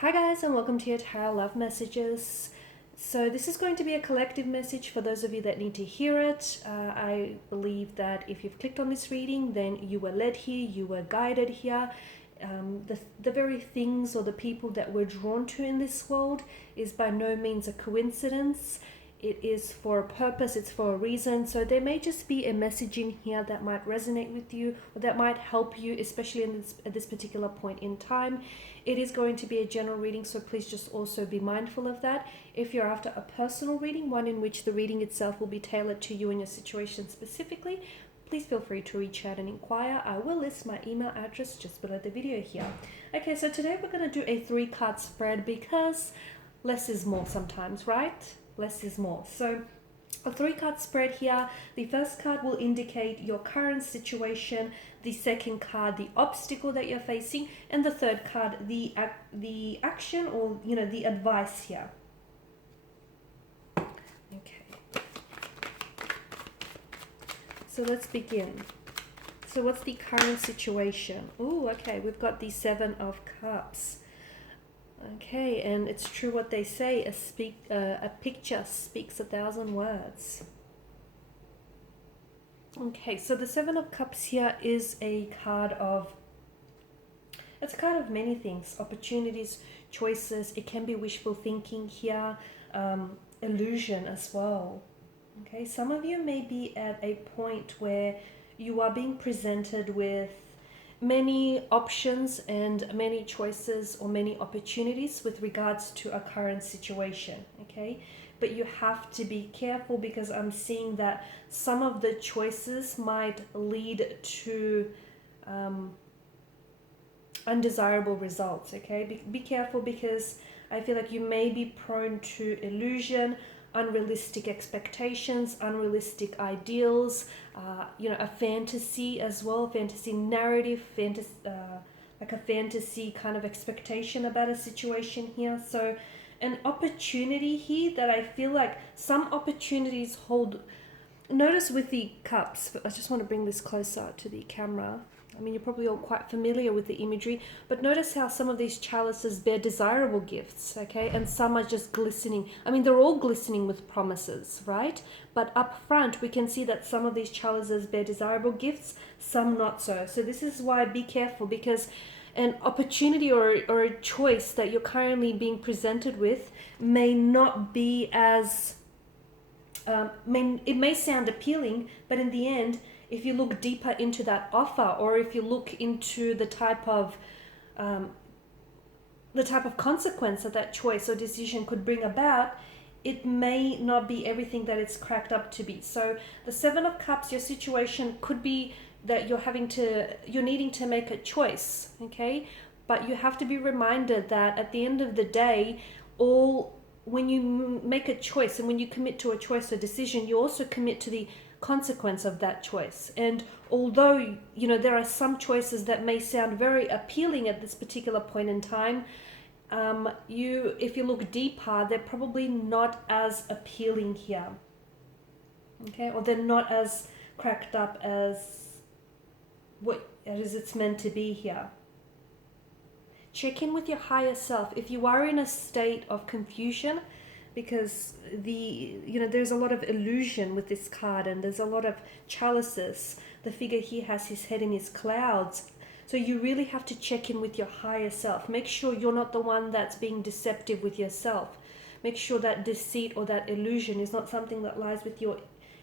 Hi guys, and welcome to your Tarot Love Messages. So this is going to be a collective message for those of you that need to hear it. I believe that if you've clicked on this reading, then you were led here, you were guided here. The very things or the people that we're drawn to in this world is by no means a coincidence. It is for a purpose, it's for a reason. So there may just be a message in here that might resonate with you or that might help you, especially at this particular point in time. It is going to be a general reading, so please just also be mindful of that. If you're after a personal reading, one in which the reading itself will be tailored to you and your situation specifically, please feel free to reach out and inquire. I will list my email address just below the video here. Okay, so today we're going to do a 3-card spread because less is more sometimes, right? Less is more. So a 3-card spread here. The first card will indicate your current situation, the second card the obstacle that you're facing, and the third card the action or the advice here. Okay, so let's begin. So what's the current situation? Oh, okay, we've got the 7 of Cups. Okay, and it's true what they say, a picture speaks 1,000 words. Okay, so the 7 of Cups here is a card of, it's a card of many things, opportunities, choices. It can be wishful thinking here, illusion as well. Okay, some of you may be at a point where you are being presented with many options and many choices or many opportunities with regards to a current situation, okay? But you have to be careful because I'm seeing that some of the choices might lead to undesirable results, okay? Be careful because I feel like you may be prone to illusion, unrealistic expectations, unrealistic ideals, a fantasy as well, fantasy narrative, like a fantasy kind of expectation about a situation here. So an opportunity here that I feel like some opportunities hold. Notice with the cups, I just want to bring this closer to the camera. I mean, you're probably all quite familiar with the imagery, but notice how some of these chalices bear desirable gifts, okay? And some are just glistening. I mean, they're all glistening with promises, right? But up front, we can see that some of these chalices bear desirable gifts, some not so. So this is why be careful, because an opportunity or a choice that you're currently being presented with may not be as... it may sound appealing, but in the end, if you look deeper into that offer, or if you look into the type of consequence that choice or decision could bring about, it may not be everything that it's cracked up to be. So the 7 of Cups, your situation could be that you're needing to make a choice, okay? But you have to be reminded that at the end of the day, when you make a choice and when you commit to a choice or decision, you also commit to the consequence of that choice. And although there are some choices that may sound very appealing at this particular point in time, if you look deeper, they're probably not as appealing here, okay? Or they're not as cracked up as it's meant to be here. Check in with your higher self. If you are in a state of confusion, because there's a lot of illusion with this card and there's a lot of chalices. The figure here has his head in his clouds. So you really have to check in with your higher self. Make sure you're not the one that's being deceptive with yourself. Make sure that deceit or that illusion is not something that lies with your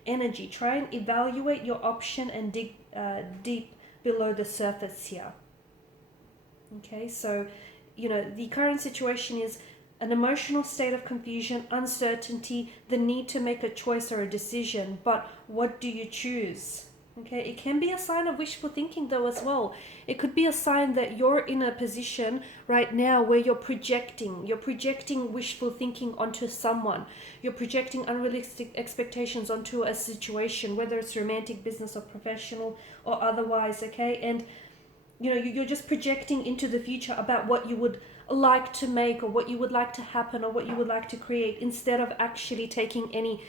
energy. Try and evaluate your option and dig deep below the surface here. Okay, so the current situation is an emotional state of confusion, uncertainty, the need to make a choice or a decision. But what do you choose? Okay, it can be a sign of wishful thinking though as well. It could be a sign that you're in a position right now where you're projecting wishful thinking onto someone. You're projecting unrealistic expectations onto a situation, whether it's romantic, business, or professional, or otherwise, okay? And you're just projecting into the future about what you would like to make or what you would like to happen or what you would like to create, instead of actually taking any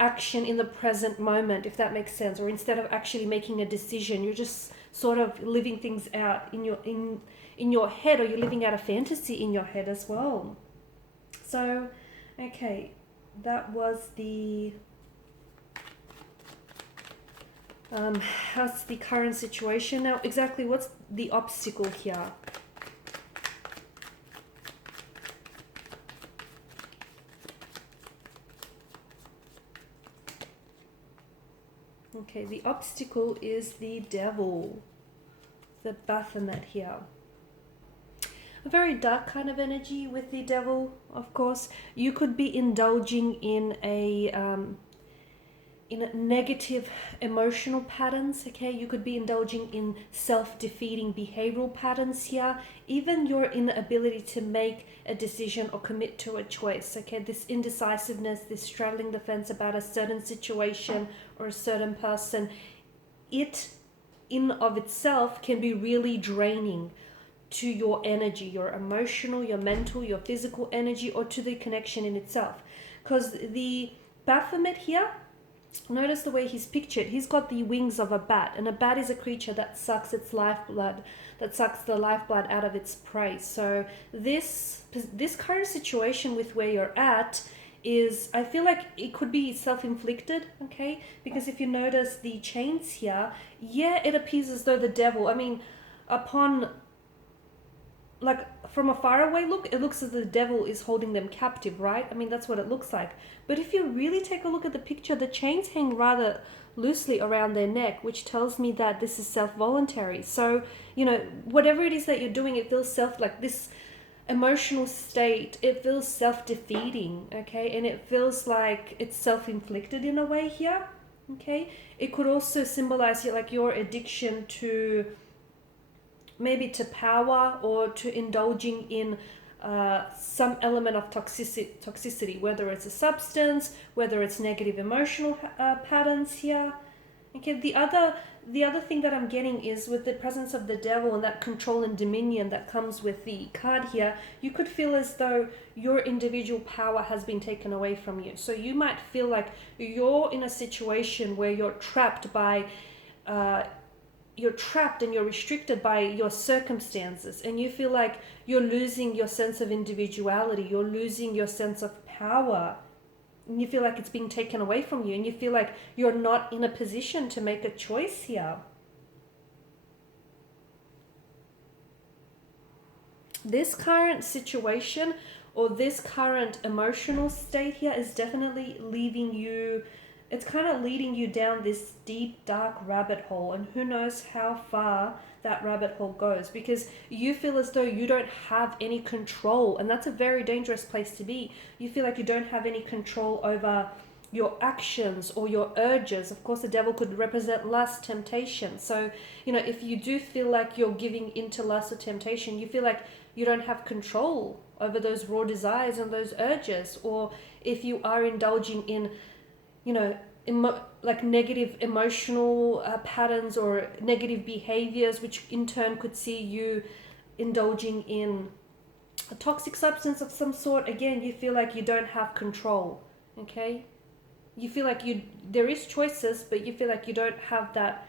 action in the present moment, if that makes sense, or instead of actually making a decision. You're just sort of living things out in your head, or you're living out a fantasy in your head as well. So, okay, that was the how's the current situation now? Exactly, what's the obstacle here? Okay, the obstacle is the devil, the Baphomet here. A very dark kind of energy with the devil, of course. You could be indulging in negative emotional patterns, okay? You could be indulging in self-defeating behavioral patterns here. Even your inability to make a decision or commit to a choice, okay? This indecisiveness, this straddling the fence about a certain situation or a certain person, it in of itself can be really draining to your energy, your emotional, your mental, your physical energy, or to the connection in itself. Because the Baphomet here, notice the way he's pictured. He's got the wings of a bat, and a bat is a creature that sucks its lifeblood, that sucks the lifeblood out of its prey. So this current situation with where you're at is, I feel like it could be self-inflicted, okay? Because if you notice the chains here, yeah, it appears as though the devil, I mean, upon, like, from a faraway look, it looks as though the devil is holding them captive, right? I mean, that's what it looks like. But if you really take a look at the picture, the chains hang rather loosely around their neck, which tells me that this is self-voluntary. So, you know, whatever it is that you're doing, it feels like this emotional state, it feels self-defeating, okay? And it feels like it's self-inflicted in a way here, okay? It could also symbolize your addiction to maybe to power, or to indulging in some element of toxicity, whether it's a substance, whether it's negative emotional patterns here. Okay, the other thing that I'm getting is, with the presence of the devil and that control and dominion that comes with the card here, you could feel as though your individual power has been taken away from you. So you might feel like you're in a situation where you're trapped by and you're restricted by your circumstances, and you feel like you're losing your sense of individuality, you're losing your sense of power, and you feel like it's being taken away from you, and you feel like you're not in a position to make a choice here. This current situation, or this current emotional state here, is definitely leaving you, it's kind of leading you down this deep, dark rabbit hole, and who knows how far that rabbit hole goes, because you feel as though you don't have any control, and that's a very dangerous place to be. You feel like you don't have any control over your actions or your urges. Of course, the devil could represent lust, temptation. So, you know, if you do feel like you're giving into lust or temptation, you feel like you don't have control over those raw desires and those urges. Or if you are indulging in, you know, negative emotional patterns or negative behaviors, which in turn could see you indulging in a toxic substance of some sort, again, you feel like you don't have control, okay? You feel like there is choices, but you feel like you don't have that,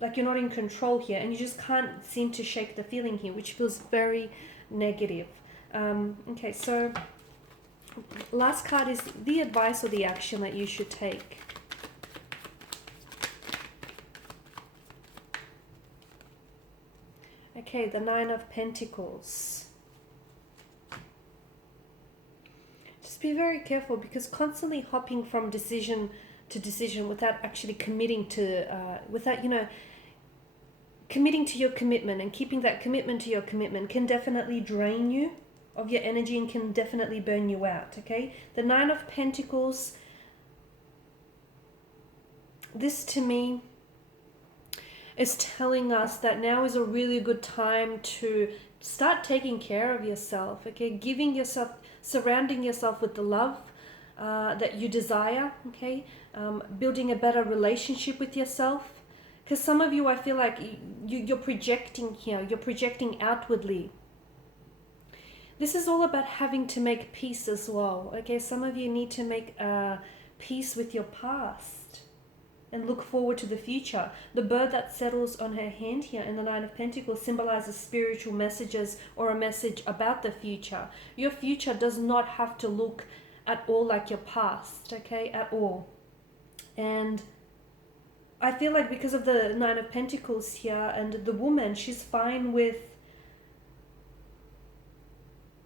like you're not in control here, and you just can't seem to shake the feeling here, which feels very negative. Okay, so last card is the advice or the action that you should take. Okay, the Nine of Pentacles. Just be very careful, because constantly hopping from decision to decision without actually committing to, committing to your commitment and keeping that commitment to your commitment can definitely drain you of your energy and can definitely burn you out, okay? The Nine of Pentacles, this to me is telling us that now is a really good time to start taking care of yourself, okay? Giving yourself, surrounding yourself with the love that you desire, okay? Building a better relationship with yourself. Because some of you, I feel like you're projecting here, you're projecting outwardly. This is all about having to make peace as well, okay? Some of you need to make peace with your past. and look forward to the future. The bird that settles on her hand here in the Nine of Pentacles symbolizes spiritual messages or a message about the future. Your future does not have to look at all like your past, okay, at all. And I feel like because of the Nine of Pentacles here and the woman, she's fine with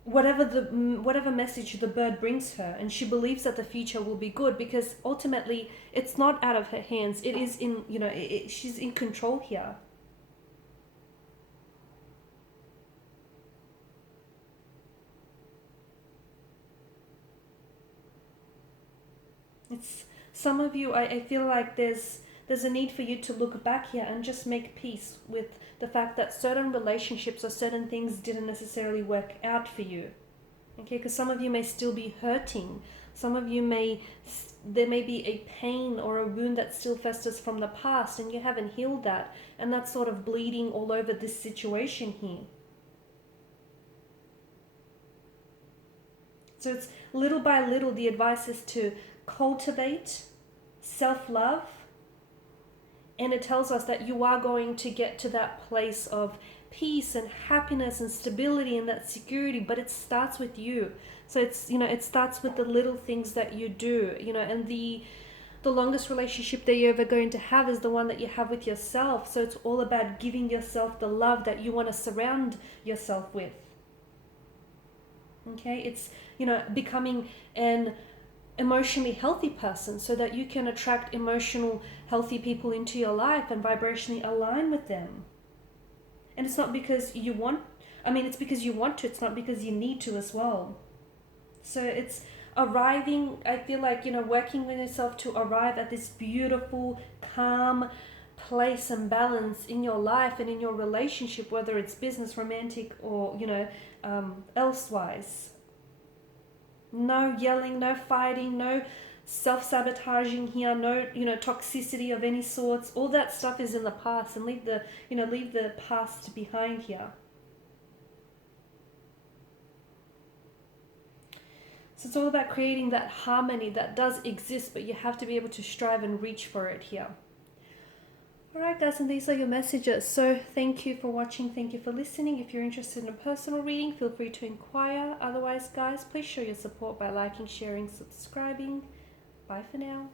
whatever message the bird brings her, and she believes that the future will be good because ultimately it's not out of her hands. It is in, she's in control here. It's some of you, I feel like there's a need for you to look back here and just make peace with the fact that certain relationships or certain things didn't necessarily work out for you. Okay, because some of you may still be hurting. Some of you there may be a pain or a wound that still festers from the past and you haven't healed that. And that's sort of bleeding all over this situation here. So it's little by little, the advice is to cultivate self-love. And it tells us that you are going to get to that place of peace and happiness and stability and that security, but it starts with you. So it's, it starts with the little things that you do, and the longest relationship that you're ever going to have is the one that you have with yourself. So it's all about giving yourself the love that you want to surround yourself with. Okay, it's, becoming an emotionally healthy person so that you can attract emotional healthy people into your life and vibrationally align with them. And it's not because you want, it's because you want to, it's not because you need to as well. So it's arriving, I feel like, working with yourself to arrive at this beautiful, calm place and balance in your life and in your relationship, whether it's business, romantic, or, elsewise. No yelling, no fighting, no self-sabotaging here, no toxicity of any sorts. All that stuff is in the past, and leave the past behind here. So it's all about creating that harmony that does exist, but you have to be able to strive and reach for it here. Alright guys, and these are your messages. So thank you for watching, thank you for listening. If you're interested in a personal reading, feel free to inquire. Otherwise guys, please show your support by liking, sharing, subscribing. Bye for now.